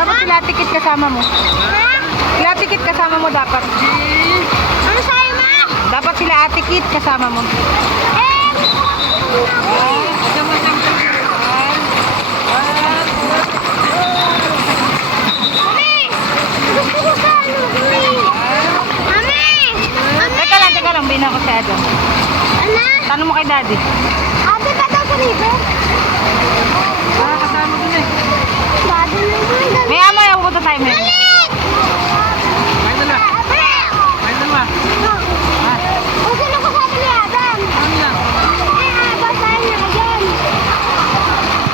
Dapat sila tikit kasama mo. Sila tikit kasama mo dapat. Ano sa'yo, ma? Dapat sila atikit kasama mo. Teka lang, bina ko si Adam. Ano? Tanong mo kay daddy. Ate ba daw sa river? Kasama din eh. Daddy na yun. May ama, pupunta tayo, may.